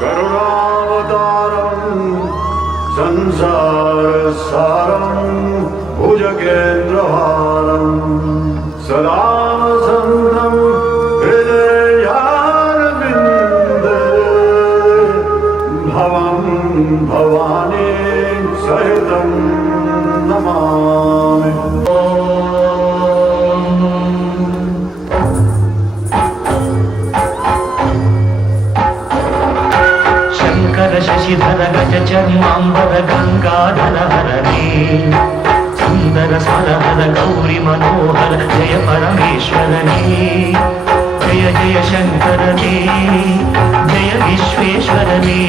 करुणावतारं संसारसारं भुजगेन्द्रहारं सदा वसन्तं हृदयारविन्दे भवं भवानी सहितं नमामि। शशिधर गज चर्मांबर गंगाधर हरणे सुंदर स्वरहर गौरी मनोहर जय परमेश्वरने जय जय शंकरने जय विश्वेश्वरने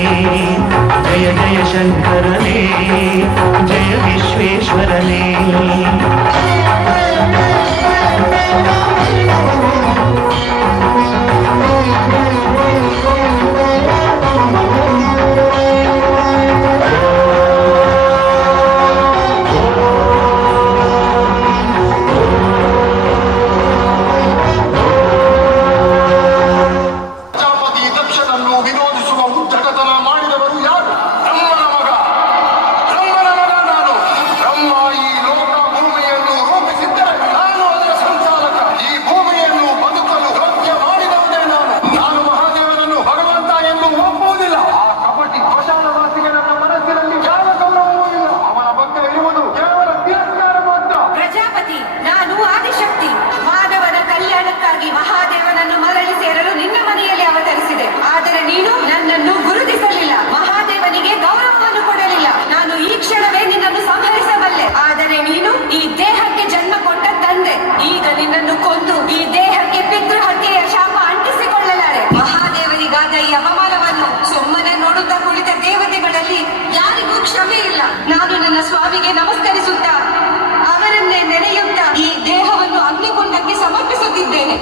जय जय शंकरने जय विश्वेश्वरने। ನಾನು ನನ್ನ ಸ್ವಾಮಿಗೆ ನಮಸ್ಕರಿಸುತ್ತಾ ಅವರನ್ನೇ ನೆನೆಯುತ್ತಾ ಈ ದೇಹವನ್ನು ಅಗ್ನಿಕುಂಡಕ್ಕೆ ಸಮರ್ಪಿಸುತ್ತಿದ್ದೇನೆ.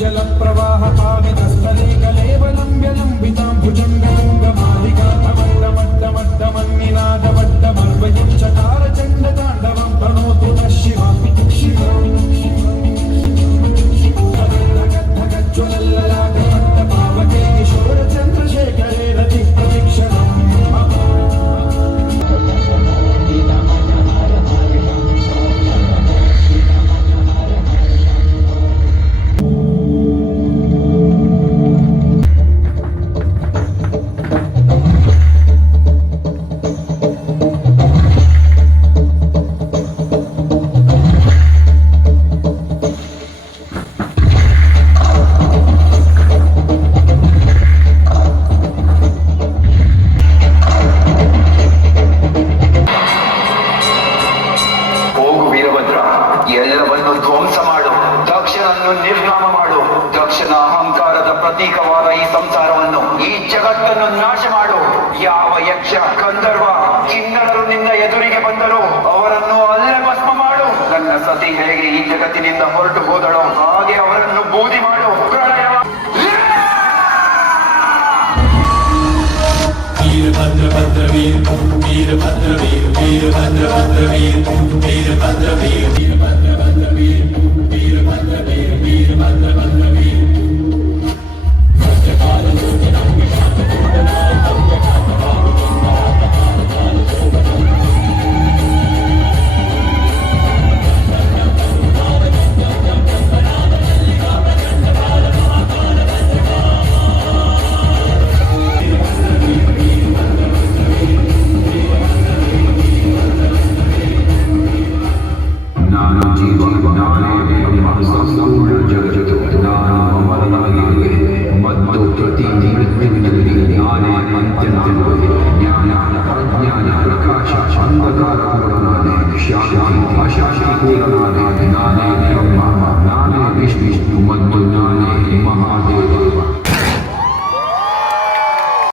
ಜಲ ಪ್ರವಾಹ ಪಾವಿತ ಸ್ಥಳೇ ಕಲೇವಲಂಬ್ಯ ಲಂಬಿತಾಂ ಭುಜಂಗಲಂಗ ಮಾಲಿಕಾ ಮನ್ನಿನಾದ ಮಡ್ಡ ಮರ್ವಯಂ ಚಕಾರ ಚಂಡ ತಾಂಡವಂ ಪ್ರಣೋತು ನ ಶಿವ ಶಿವ ಜ್ವಲಲ್ಲಲಾಗ ಮಟ್ಟ ಪಾವಕೆ ಕಿಶೋರ ಚಂದ್ರಶೇಖರೇ ರತಿ ಪ್ರತಿಕ್ಷಣಂ ಎಲ್ಲವನ್ನು ಧ್ವಂಸ ಮಾಡು, ದಕ್ಷನನ್ನು ನಿರ್ನಾಮ ಮಾಡು. ದಕ್ಷನ ಅಹಂಕಾರದ ಪ್ರತೀಕವಾದ ಈ ಸಂಸಾರವನ್ನು, ಈ ಜಗತ್ತನ್ನು ನಾಶ ಮಾಡು. ಯಾವ ಯಕ್ಷ ಗಂಧರ್ವ ಕಿನ್ನರರು ನಿನ್ನ ಎದುರಿಗೆ ಬಂದರು ಅವರನ್ನು ಅಲ್ಲೇ ಭಸ್ಮ ಮಾಡು. ನನ್ನ ಸತಿ ಹೇಗೆ ಈ ಜಗತ್ತಿನಿಂದ ಹೊರಟು ಹೋದಳೋ ಹಾಗೆ ಅವರನ್ನು ಬೂದಿ ಮಾಡು. ಪ್ರಳಯ वीरभद्र वीर वीरभद्र वीर वीरभद्र भद्र वीर वीरभद्र वीर